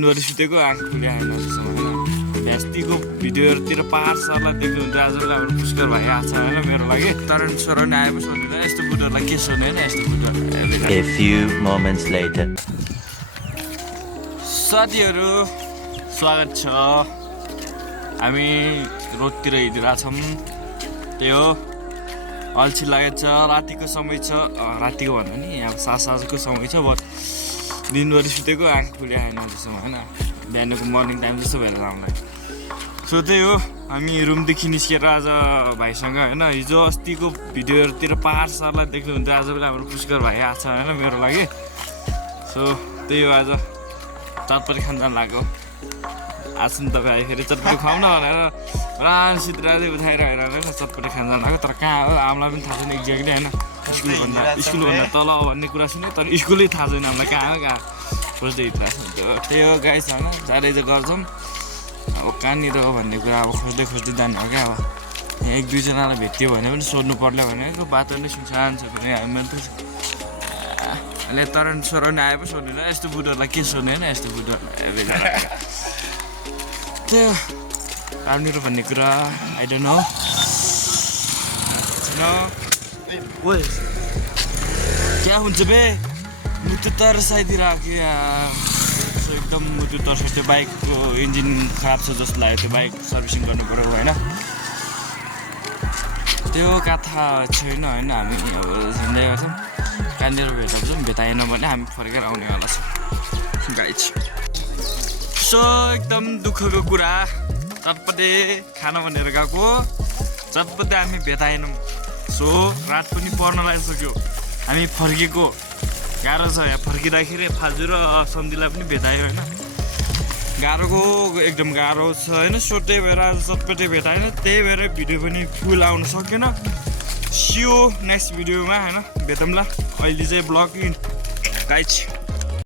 सुतेको आँखा खुले आएन होइन भेस्टीको भिडियोहरूतिर पाहाड सरलाई देख्नुहुन्छ आज बेला हाम्रो पुष्कर भाइ आएको छ होइन मेरो लागि तरण सरण आएपछि सोध्नु यस्तो बुढोहरूलाई के सोध्ने होइन यस्तो बुढो A few moments later. साथीहरू स्वागत छ हामी रोडतिर हिँडिरहेछौँ त्यही हो अल्छी लागेको छ रातिको समय छ रातिको भन्दा नि अब साँझको समय छ बट दिनभरि सुतेको आँखा खुले आएन जस्तो होइन बिहानको मर्निङ टाइम जस्तो भएर हामीलाई सो त्यही हो हामी रुमदेखि निस्केर आज भाइसँग होइन हिजो अस्तिको भिडियोहरूतिर पाहाड सरलाई देख्नुहुन्छ आज बेला हाम्रो पुष्कर भाइ आएको छ होइन मेरो लागि सो त्यही हो आज चटपटी खान जानु लाग्यो आज नि तपाईँ फेरि चटपटी खुवाउन भनेर राम्रोसित राजै उठाइरहेर होइन चटपटी खान जानु लाग्यो तर कहाँ हो हामीलाई पनि थाहा छैन एक्ज्याक्टली होइन स्कुलभन्दा तल भन्ने कुरा सुन्यो तर स्कुलै थाहा छैन हामीलाई कहाँ खोज्दै हिँडिरहेको छ त्यही हो गाइस होइन जाँदै चाहिँ गर्छौँ अब कहाँनिर हो भन्ने कुरा अब खोज्दै जाने हो क्या अब यहाँ एक दुईजनालाई भेट्यो भने पनि सोध्नु पर्ला भनेको बाटो नै सुनसान छ भने हामी त अहिले तरण सरण आए पनि सोध्दैन यस्तो बुढोहरूलाई के सोध्ने होइन यस्तो बुढोहरूलाई त्यो राम्रो भन्ने कुरा आई डोन्ट नो ओए क्या हुन्छ बे मुटु तर्साइदिरहेको सो एकदम मुटु तर्साइदियो बाइकको इन्जिन खराब छ जस्तो लाग्यो त्यो बाइक सर्भिसिङ गर्नु पऱ्यो होइन त्यो कथा छैन होइन हामी अब हिँड्दै गर्छौँ कहाँनिर भेटाउँछौँ भेटाएन भने हामी फर्केर आउनेवाला छौँ गाइज सो एकदम दुःखको कुरा चटपटे खान भनेर गएको चटपटे हामी भेटाएनौँ सो रात पनि पर्न लागिसक्यो हामी फर्केको गाह्रो छ यहाँ फर्किँदाखेरि फाजु र सन्धिलाई पनि भेटायो होइन गाह्रोको एकदम गाह्रो छ होइन सो त्यही भएर आज चटपटे भेटाएन त्यही भएर भिडियो पनि फुल आउन सकेन सियो नेक्स्ट भिडियोमा होइन भेटौँला अहिले चाहिँ ब्लग इन गाइज